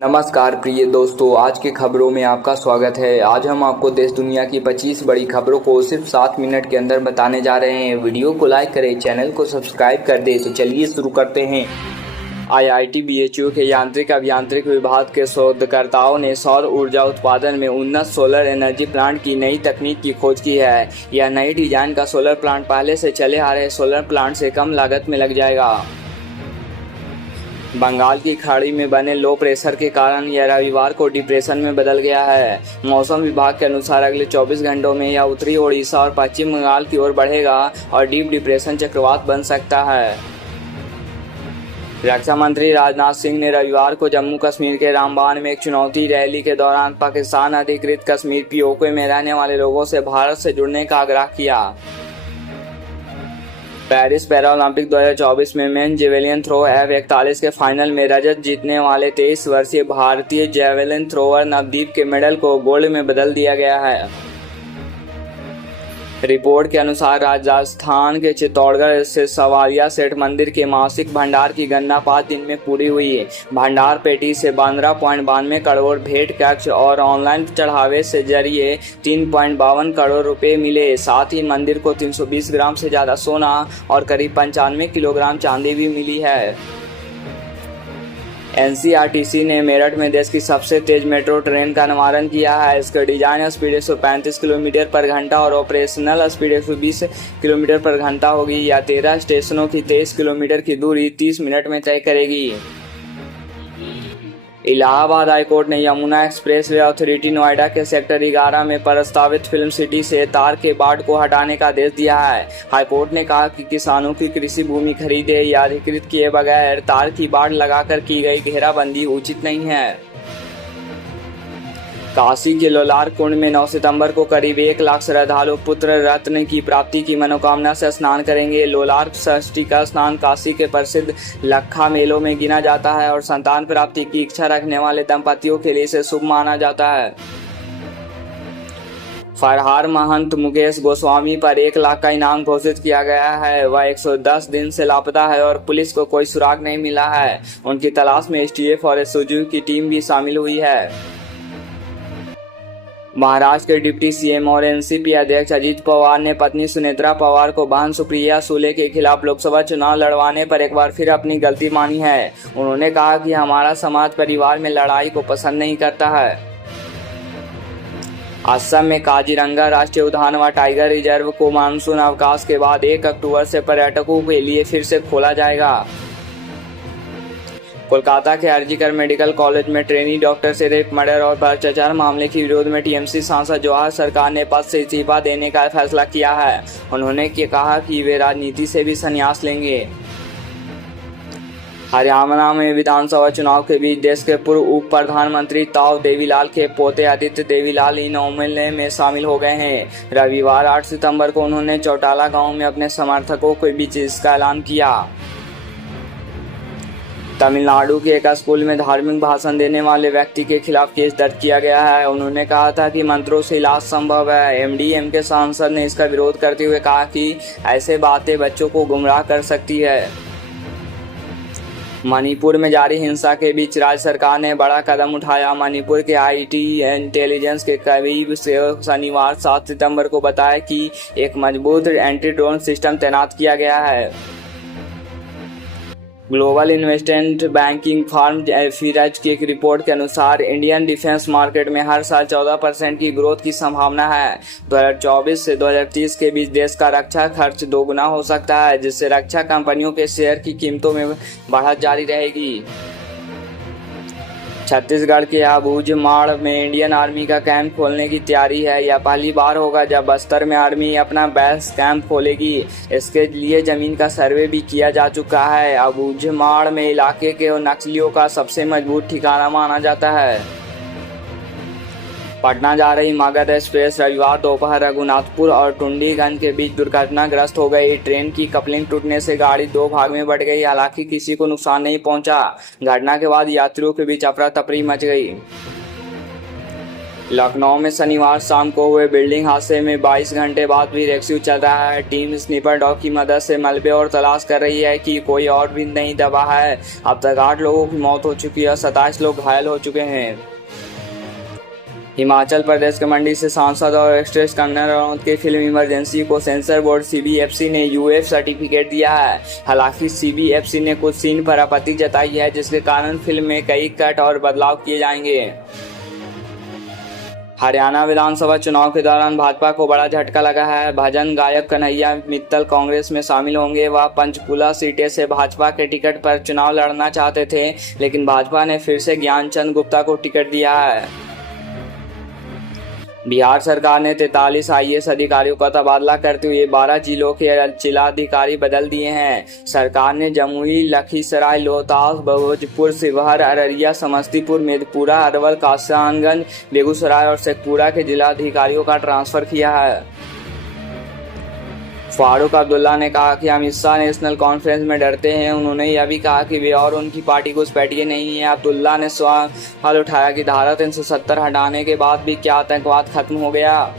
नमस्कार प्रिय दोस्तों, आज की खबरों में आपका स्वागत है। आज हम आपको देश दुनिया की 25 बड़ी खबरों को सिर्फ 7 मिनट के अंदर बताने जा रहे हैं। वीडियो को लाइक करें, चैनल को सब्सक्राइब कर दें। तो चलिए शुरू करते हैं। आईआईटी बीएचयू के यांत्रिक अभियांत्रिक विभाग के शोधकर्ताओं ने सौर ऊर्जा उत्पादन में उन्नत सोलर एनर्जी प्लांट की नई तकनीक की खोज की है। यह नई डिजाइन का सोलर प्लांट पहले से चले आ रहे सोलर प्लांट से कम लागत में लग जाएगा। बंगाल की खाड़ी में बने लो प्रेशर के कारण यह रविवार को डिप्रेशन में बदल गया है। मौसम विभाग के अनुसार अगले 24 घंटों में यह उत्तरी ओडिशा और पश्चिम बंगाल की ओर बढ़ेगा और डीप डिप्रेशन चक्रवात बन सकता है। रक्षा मंत्री राजनाथ सिंह ने रविवार को जम्मू कश्मीर के रामबान में एक चुनौती रैली के दौरान पाकिस्तान अधिकृत कश्मीर पीओके में रहने वाले लोगों से भारत से जुड़ने का आग्रह किया। पेरिस पैरालंपिक 2024 में मेन जेवेलिन थ्रो F41 के फाइनल में रजत जीतने वाले 23 वर्षीय भारतीय जेवेलिन थ्रोअर नवदीप के मेडल को गोल्ड में बदल दिया गया है। रिपोर्ट के अनुसार राजस्थान के चित्तौड़गढ़ से सवारिया सेठ मंदिर के मासिक भंडार की गणना 5 दिन में पूरी हुई। भंडार पेटी से 15.92 करोड़ भेंट कक्ष और ऑनलाइन चढ़ावे से जरिए 3.52 करोड़ रुपए मिले। साथ ही मंदिर को 320 ग्राम से ज्यादा सोना और करीब 95 किलोग्राम चांदी भी मिली है। एनसीआरटीसी ने मेरठ में देश की सबसे तेज मेट्रो ट्रेन का अनावरण किया है। इसका डिजाइन स्पीड 135 किलोमीटर पर घंटा और ऑपरेशनल स्पीड 120 किलोमीटर पर घंटा होगी। यह 13 स्टेशनों की 23 किलोमीटर की दूरी 30 मिनट में तय करेगी। इलाहाबाद हाईकोर्ट ने यमुना एक्सप्रेसवे अथॉरिटी नोएडा के सेक्टर 11 में प्रस्तावित फिल्म सिटी से तार के बाड़ को हटाने का आदेश दिया है। हाईकोर्ट ने कहा कि किसानों की कृषि भूमि खरीदे या अधिकृत किए बगैर तार की बाड़ लगाकर की गई घेराबंदी उचित नहीं है। काशी के लोलार कुंड में 9 सितंबर को करीब 1 लाख श्रद्धालु पुत्र रत्न की प्राप्ति की मनोकामना से स्नान करेंगे। लोलार षष्ठी का स्नान काशी के प्रसिद्ध लखा मेलों में गिना जाता है और संतान प्राप्ति की इच्छा रखने वाले दंपतियों के लिए इसे शुभ माना जाता है। फरहार महंत मुकेश गोस्वामी पर 1 लाख का इनाम घोषित किया गया है। वह 110 दिन से लापता है और पुलिस को कोई सुराग नहीं मिला है। उनकी तलाश में एसटीएफ और एसओजी की टीम भी शामिल हुई है। महाराष्ट्र के डिप्टी सीएम और एनसीपी अध्यक्ष अजित पवार ने पत्नी सुनेत्रा पवार को बहन सुप्रिया सुले के खिलाफ लोकसभा चुनाव लड़वाने पर एक बार फिर अपनी गलती मानी है। उन्होंने कहा कि हमारा समाज परिवार में लड़ाई को पसंद नहीं करता है। असम में काजीरंगा राष्ट्रीय उद्यान व टाइगर रिजर्व को मानसून अवकाश के बाद 1 अक्टूबर से पर्यटकों के लिए फिर से खोला जाएगा। कोलकाता के आरजीकर मेडिकल कॉलेज में ट्रेनी डॉक्टर से रेप, मर्डर और भ्रष्टाचार मामले के विरोध में टीएमसी सांसद जवाहर सरकार ने पद से इस्तीफा देने का फैसला किया है। उन्होंने कहा कि वे राजनीति से भी संन्यास लेंगे। हरियाणा में विधानसभा चुनाव के बीच देश के पूर्व उप प्रधानमंत्री ताऊ देवीलाल के पोते आदित्य देवीलाल इन हमले में शामिल हो गए हैं। रविवार 8 सितंबर को उन्होंने चौटाला गांव में अपने समर्थकों के बीच इसका ऐलान किया। तमिलनाडु के एक स्कूल में धार्मिक भाषण देने वाले व्यक्ति के खिलाफ केस दर्ज किया गया है। उन्होंने कहा था कि मंत्रों से इलाज संभव है। एमडीएम के सांसद ने इसका विरोध करते हुए कहा कि ऐसे बातें बच्चों को गुमराह कर सकती है। मणिपुर में जारी हिंसा के बीच राज्य सरकार ने बड़ा कदम उठाया। मणिपुर के आईटी इंटेलिजेंस के करीब से शनिवार 7 सितंबर को बताया कि एक मजबूत एंटी ड्रोन सिस्टम तैनात किया गया है। Global investment banking firm Firaz की एक रिपोर्ट के अनुसार इंडियन डिफेंस मार्केट में हर साल 14% की ग्रोथ की संभावना है। 2024 से 2030 के बीच देश का रक्षा खर्च 2 गुना हो सकता है, जिससे रक्षा कंपनियों के शेयर की कीमतों में बढ़त जारी रहेगी। छत्तीसगढ़ के अबूझमाड़ में इंडियन आर्मी का कैंप खोलने की तैयारी है। यह पहली बार होगा जब बस्तर में आर्मी अपना बेस कैंप खोलेगी। इसके लिए जमीन का सर्वे भी किया जा चुका है। अबूझमाड़ में इलाके के नक्सलियों का सबसे मजबूत ठिकाना माना जाता है। पटना जा रही मगध एक्सप्रेस रविवार दोपहर रघुनाथपुर और टुंडीगंज के बीच दुर्घटनाग्रस्त हो गई। ट्रेन की कपलिंग टूटने से गाड़ी 2 भाग में बट गई। हालांकि किसी को नुकसान नहीं पहुंचा। घटना के बाद यात्रियों के बीच अफरा तफरी मच गई। लखनऊ में शनिवार शाम को हुए बिल्डिंग हादसे में 22 घंटे बाद भी रेस्क्यू चल रहा है। टीम स्नीपर डॉग की मदद से मलबे और तलाश कर रही है कि कोई और भी नहीं दबा है। अब तक 8 लोगों की मौत हो चुकी है और 27 लोग घायल हो चुके हैं। हिमाचल प्रदेश के मंडी से सांसद और एक्ट्रेस कंगना रनौत की फिल्म इमरजेंसी को सेंसर बोर्ड सीबीएफसी ने यूएफ सर्टिफिकेट दिया है। हालांकि सीबीएफसी ने कुछ सीन पर आपत्ति जताई है, जिसके कारण फिल्म में कई कट और बदलाव किए जाएंगे। हरियाणा विधानसभा चुनाव के दौरान भाजपा को बड़ा झटका लगा है। भजन गायक कन्हैया मित्तल कांग्रेस में शामिल होंगे। वह पंचकुला सीटें से भाजपा के टिकट पर चुनाव लड़ना चाहते थे, लेकिन भाजपा ने फिर से ज्ञानचंद गुप्ता को टिकट दिया है। बिहार सरकार ने 43 आईएएस अधिकारियों का तबादला करते हुए 12 जिलों के जिलाधिकारी बदल दिए हैं। सरकार ने जमुई, लखीसराय, रोहतास, भोजपुर, शिवहर, अररिया, समस्तीपुर, मेदपुरा, अरवल, कासगंज, बेगूसराय और शेखपुरा के जिलाधिकारियों का ट्रांसफर किया है। फारूक अब्दुल्ला ने कहा कि अमित शाह नेशनल कॉन्फ्रेंस में डरते हैं। उन्होंने यह भी कहा कि वे और उनकी पार्टी घुसपैठिए नहीं है। अब्दुल्ला ने सवाल उठाया कि धारा 370 हटाने के बाद भी क्या आतंकवाद खत्म हो गया।